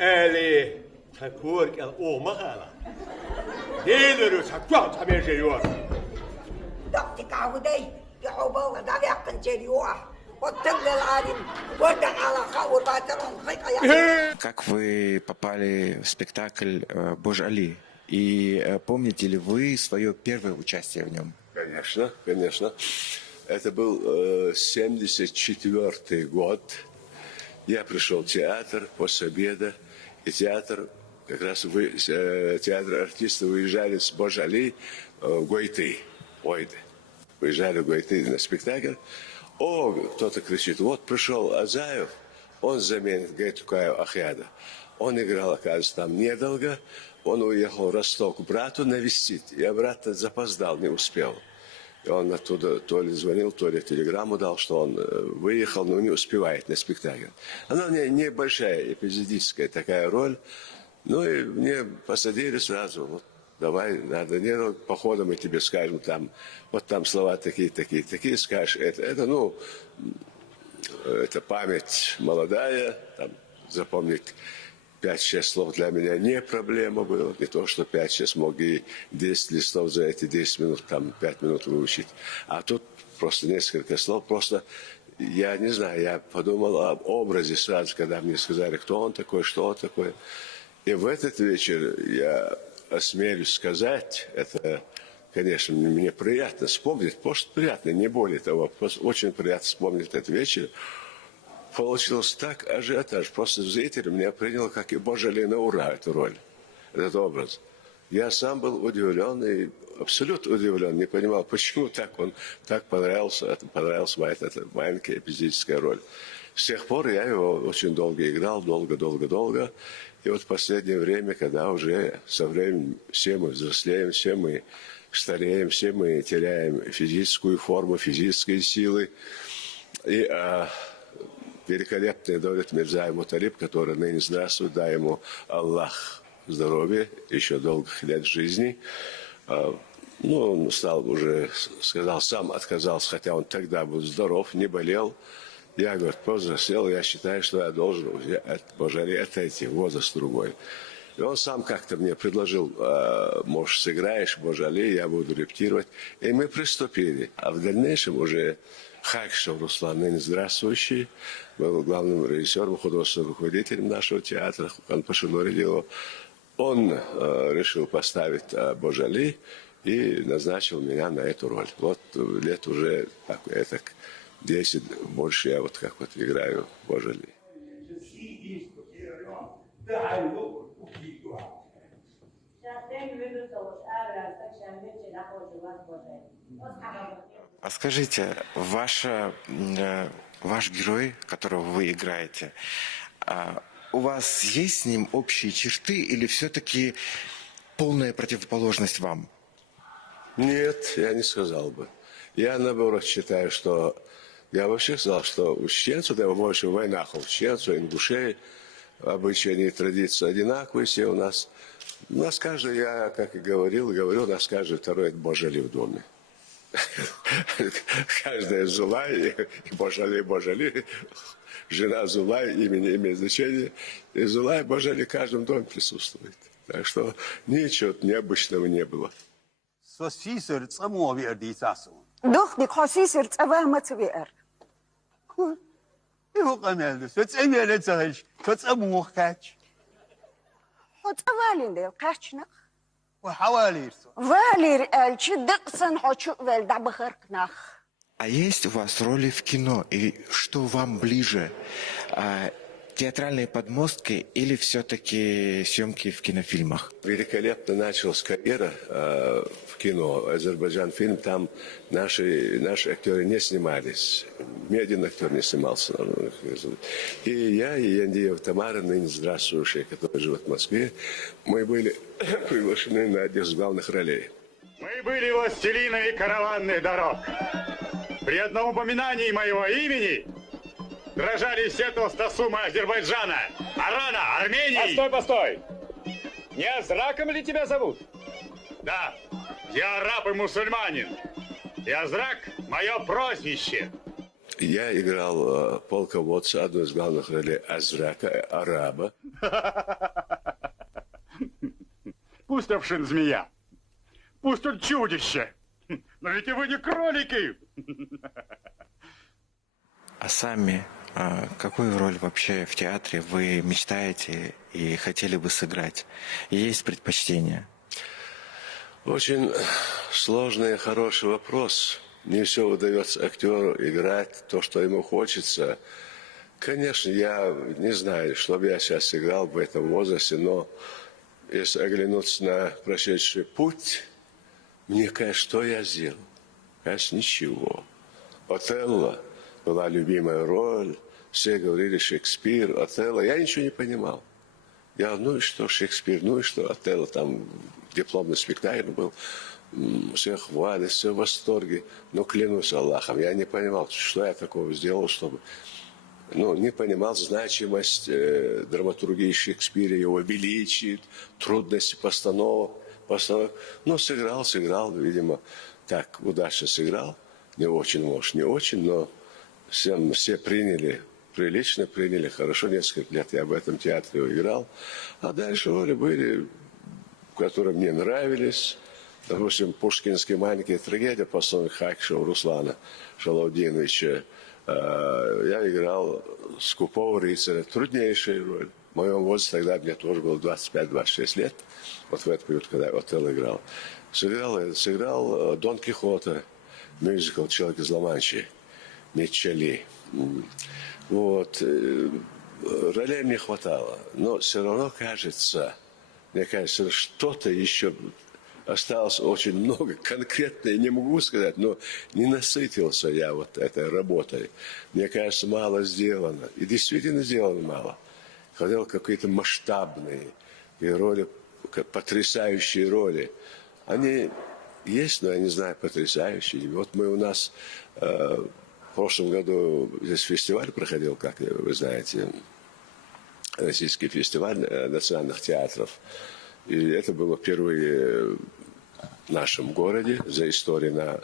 Ali, takor gel omahala. Neleri sakla tabii şey yok. دقتك عودي يعوبة ودعي عقل جريوع واتل العالم ودع على خاور باترون خيقا يا Как вы попали в спектакль «Боже Али»? И помните ли вы свое первое участие в нем? Конечно, конечно. Это был 74-й год. Я пришел в театр после обеда, и театр, как раз театр артисты выезжали с Боже Али в Гуайты. Выезжали в Гуайты на спектакль. О, кто-то кричит, вот пришел Азаев, он заменит Гайтукаева Ахьяда. Он играл, оказывается, там недолго. Он уехал в Ростов к брату навестить, и брат запоздал, не успел. И он оттуда то ли звонил, то ли телеграмму дал, что он выехал, но не успевает на спектакль. Она небольшая, эпизодическая такая роль. Ну и мне посадили сразу, вот давай, надо, не, ну, по ходу мы тебе скажем, там, вот там слова такие, скажешь, это память молодая, там, запомнить 5-6 слов для меня не проблема была. Не то, что 5-6 мог и 10 листов за эти 10 минут, там, 5 минут выучить. А тут просто несколько слов. Просто, я не знаю, я подумал об образе сразу, когда мне сказали, кто он такой, что он такой. И в этот вечер я осмелюсь сказать, это, конечно, мне приятно вспомнить, просто приятно, не более того, просто очень приятно вспомнить этот вечер. Получилось так ажиотаж. Просто зритель меня принял, как и Боже Али, на ура эту роль, этот образ. Я сам был удивлен и абсолютно удивлен, не понимал, почему так он так понравилась моя эта маленькая эпизодическая роль. С тех пор я его очень долго играл, долго. И вот в последнее время, когда уже со временем все мы взрослеем, все мы стареем, все мы теряем физическую форму, физические силы. И великолепный Давлет Мирзаев Муталиб, который ныне здравствует, дай ему Аллах здоровья, еще долгих лет жизни. Ну, он стал уже, сказал, сам отказался, хотя он тогда был здоров, не болел. Я, говорит, повзрослел, я считаю, что я должен уже от Боже Али отойти, возраст другой. И он сам как-то мне предложил, может, сыграешь Боже Али, я буду репетировать. И мы приступили. А в дальнейшем уже Хакшев Руслан, ныне здравствующий, был главным режиссером, художественным руководителем нашего театра, Хухан Пашиноридилов. Он решил поставить Боже Али и назначил меня на эту роль. Вот лет уже так, 10 больше я вот как вот играю Боже Али. А скажите, ваш герой, которого вы играете, у вас есть с ним общие черты или все-таки полная противоположность вам? Нет, я не сказал бы. Я, наоборот, считаю, что... Я вообще сказал, что у чеченцев, да, больше в войнах, у чеченцев, ингушей, обычаи и традиции одинаковые все у нас. У нас каждый, я как и говорю, у нас каждый второй это Боже Али в доме. Каждая Зулай, и Боже Али, жена Зулай, имя имеет значение. И Зулай, Боже Али в каждом доме присутствует. Так что ничего необычного не было. دخدي خصيص ارتباه ما تبيقر إيه قمال ستسمي أنا تهش ستسمو خاتش وتوالين دي القاشنق وحوالي валир эльчи дыксын хочу вельда бахыркнах. А есть у вас роли в кино? И что вам ближе? Театральные подмостки или все-таки съемки в кинофильмах? Великолепно началась карьера в кино. Азербайджан фильм, там наши актеры не снимались. Ни один актер не снимался. И я, и Яндиева Тамара, ныне здравствующая, которая живет в Москве, мы были приглашены на одну из главных ролей. Мы были властелинами караванных дорог. При одном упоминании моего имени дрожали все толстосумы Азербайджана, Арана, Армении. Постой! Не Азраком ли тебя зовут? Да, я араб и мусульманин. И Азрак – мое прозвище. Я играл полководца, одну из главных ролей Азрака, араба. Пусть Овшин змея, пусть он чудище, но ведь и вы не кролики. А сами, какую роль вообще в театре вы мечтаете и хотели бы сыграть? И есть предпочтения? Очень сложный и хороший вопрос. Не все удается актеру играть то, что ему хочется. Конечно, я не знаю, что бы я сейчас сыграл в этом возрасте, но если оглянуться на прошедший путь, мне кажется, что я сделал? Кажется, ничего. Отелло была любимая роль, все говорили Шекспир, Отелло. Я ничего не понимал. Я, ну и что Шекспир, ну и что Отелло, там дипломный спектакль был. Все хвалят, все в восторге. Но клянусь Аллахом, я не понимал, что я такого сделал, чтобы... Ну, не понимал значимость драматургии Шекспира, его величия, трудности постановок. Ну, сыграл, видимо, так удачно сыграл. Не очень, может, не очень, но все приняли, прилично приняли, хорошо. Несколько лет я в этом театре играл. А дальше роли были, которые мне нравились. Допустим, пушкинские маленькие трагедии, постановка Хакшева Руслана Шалаудиновича. Я играл скупого рыцаря, труднейшая роль. В моем возрасте тогда мне тоже было 25-26 лет. Вот в этот период, когда я Отелло играл. Сыграл Дон Кихота, мюзикл «Человек из Ла-Манчи», Митчелли. Вот. Ролей мне хватало. Но все равно кажется, мне кажется, что-то еще... Осталось очень много, конкретно я не могу сказать, но не насытился я вот этой работой. Мне кажется, мало сделано. И действительно сделано мало. Хотел какие-то масштабные и роли, потрясающие роли. Они есть, но я не знаю, потрясающие. Вот мы у нас в прошлом году здесь фестиваль проходил, как вы знаете, российский фестиваль национальных театров. И это было впервые в нашем городе, за историю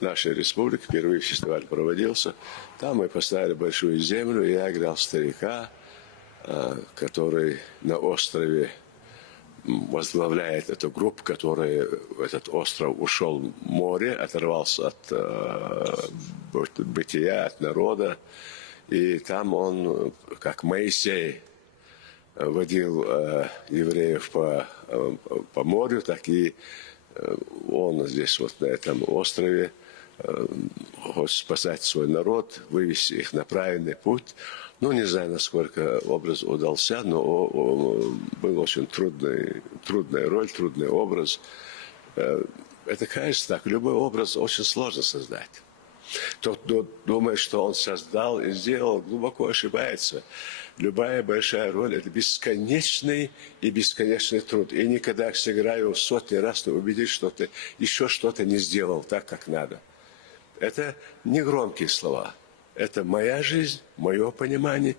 нашей республики. Впервые фестиваль проводился. Там мы поставили большую землю, и я играл старика, который на острове возглавляет эту группу, которая в этот остров ушел в море, оторвался от бытия, от народа. И там он, как Моисей, водил евреев по морю, так и он здесь, вот на этом острове, хочет спасать свой народ, вывести их на правильный путь. Ну, не знаю, насколько образ удался, но был очень трудная роль, трудный образ. Это, кажется, так, любой образ очень сложно создать. Тот, кто думает, что он создал и сделал, глубоко ошибается. Любая большая роль – это бесконечный и бесконечный труд. И никогда сыграю сотни раз, ты убедишь, что ты еще что-то не сделал так, как надо. Это не громкие слова. Это моя жизнь, мое понимание,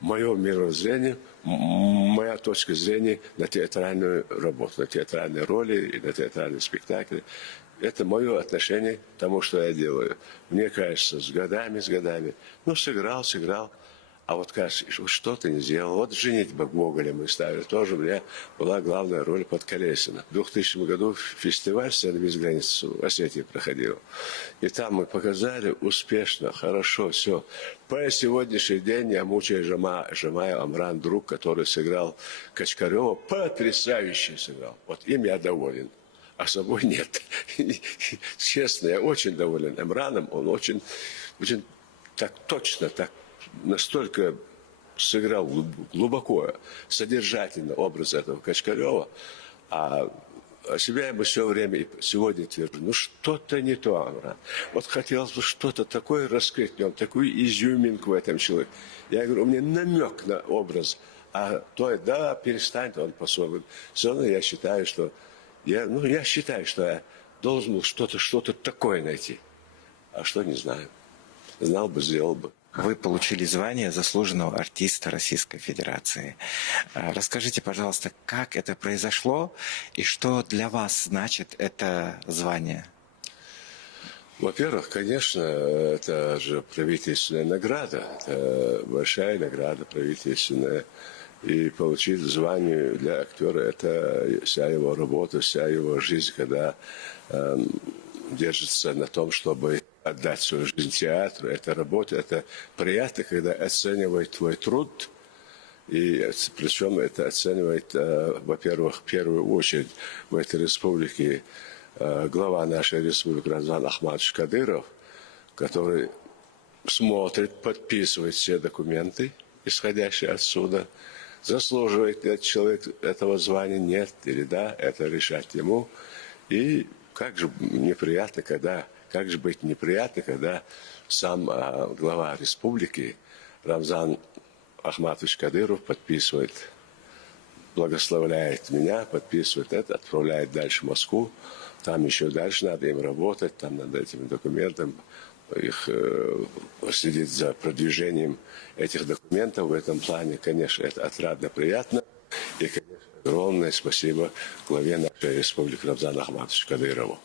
мое мировоззрение, моя точка зрения на театральную работу, на театральные роли и на театральные спектакли. Это мое отношение к тому, что я делаю. Мне кажется, с годами. Ну, сыграл. А вот, кажется, что-то не сделал. Вот «Женитьба» Гоголя мы ставили. Тоже у меня была главная роль Подколесина. В 2000 году фестиваль «Сцена без границ» в Осетии проходил. И там мы показали успешно, хорошо, все. По сегодняшний день я мучаю Жамаю Амран, друг, который сыграл Качкарева. Потрясающе сыграл. Вот им я доволен. А собой нет. Честно, я очень доволен Эмраном. Он очень так точно, так настолько сыграл глубоко, содержательно образ этого Качкарева. А себя я бы все время и сегодня твержу, ну что-то не то, Амран. Вот хотелось бы что-то такое раскрыть в нем, такую изюминку в этом человеке. Я говорю, у меня намек на образ. А то, да, перестань, он по-своему. Все равно я считаю, что я считаю, что я должен был что-то такое найти. А что, не знаю. Знал бы, сделал бы. Вы получили звание заслуженного артиста Российской Федерации. Расскажите, пожалуйста, как это произошло и что для вас значит это звание? Во-первых, конечно, это же правительственная награда, это большая награда правительственная. И получить звание для актера – это вся его работа, вся его жизнь, когда держится на том, чтобы отдать свою жизнь театру. Это работа, это приятно, когда оценивают твой труд. И причем это оценивает, во-первых, в первую очередь в этой республике глава нашей республики Рамзан Ахматович Кадыров, который смотрит, подписывает все документы, исходящие отсюда. Заслуживает этот человек этого звания, нет или да, это решать ему. И как же неприятно, как же быть неприятно, когда сам глава республики Рамзан Ахматович Кадыров подписывает, благословляет меня, подписывает это, отправляет дальше в Москву. Там еще дальше надо им работать, там надо этими документами их следить за продвижением этих документов. В этом плане, конечно, это отрадно, приятно. И, конечно, огромное спасибо главе нашей республики Рамзану Ахматовичу Кадырову.